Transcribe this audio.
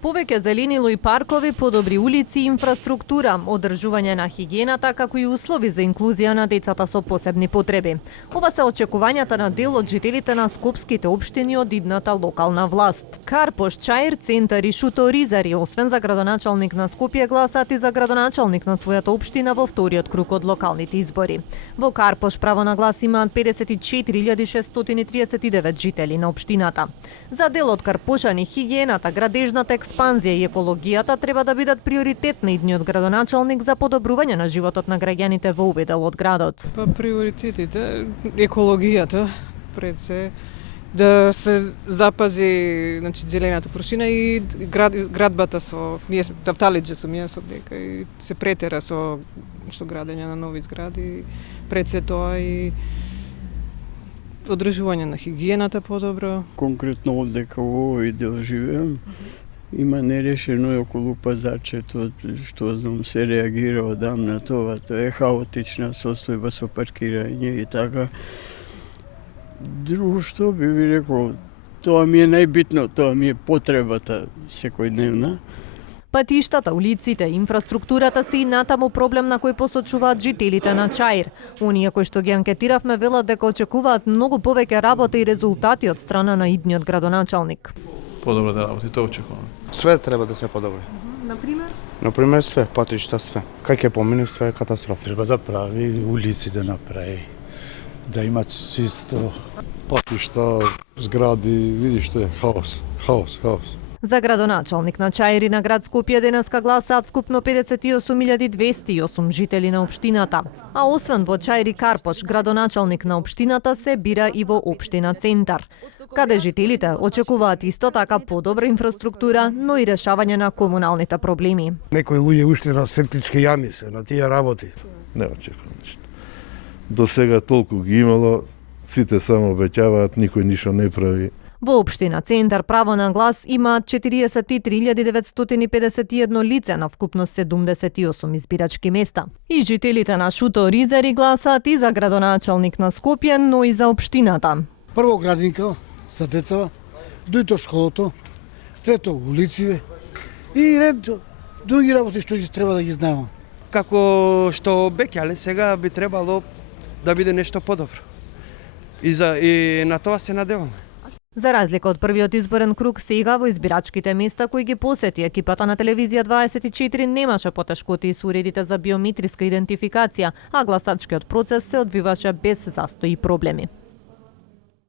Повеќе зеленило и паркови, подобри улици и инфраструктура, одржување на хигиената, како и услови за инклузија на децата со посебни потреби. Ова се очекувањата на дел од жителите на скопските општини од идната локална власт. Карпош, Чаир, Центар и Шуто Ризари, освен за градоначалник на Скопје, гласат и за градоначалник на својата општина во вториот круг од локалните избори. Во Карпош право на глас имаат 54.639 жители на општината. За дел од карпошани, хигиената, градежната експанзија и екологијата треба да бидат приоритет на идниот градоначалник за подобрување на животот на граѓаните во овој дел од градот. Приоритетите, екологијата пред се, да се запази, значи, зелената површина и градбата со ние Тафталиџе сум јас дека и се претера со градење на нови згради, пред се тоа и одржување на хигиената подобро. Конкретно овде као овој дел живеам, има нерешено и околу пазарчето, што знам, се реагира одамна тоа. Тоа е хаотична состојба со паркирање и така. Друго што би ви рекол, тоа ми е најбитно, тоа ми е потребата секојдневна. Патиштата, улиците, инфраструктурата се и натаму проблем на кој посочуваат жителите на Чаир. Оние кои што ги анкетиравме велат дека очекуваат многу повеќе работа и резултати од страна на идниот градоначалник. Подобро да работи, тоа очекуваме. Све треба да се подобри. Например све, патишта све. Кај ќе помине све е катастрофа. Треба да прави улици да направи, да има чисто. Патишта, згради, видиш што е хаос. За градоначалник на Чаир и на град Скопје денеска гласаат вкупно 58.208 жители на општината. А освен во Чаир и Карпош, градоначалник на општината се бира и во општина Центар, каде жителите очекуваат исто така подобра инфраструктура, но и решавање на комуналните проблеми. Некои луѓе уште на септички јами се, на тие работи. Не очекувам ништо. До сега толку ги имало, сите само обеќаваат, никој ништо не прави. Во општина Центар право на глас имаат 43.951 лице на вкупно 78 избирачки места. И жителите на Шуто Ризари гласаат и за градоначалник на Скопје, но и за општината. Прво градинка за деца, дуито школото, трето улици и ред други работи што треба да ги знаеме. Како што обеќале, сега би требало да биде нешто подобро. И на тоа се надеваме. За разлика од првиот изборен круг, сега во избирачките места кои ги посети екипата на телевизија 24 немаше потешкоти со уредите за биометриска идентификација, а гласачкиот процес се одвиваше без застои и проблеми.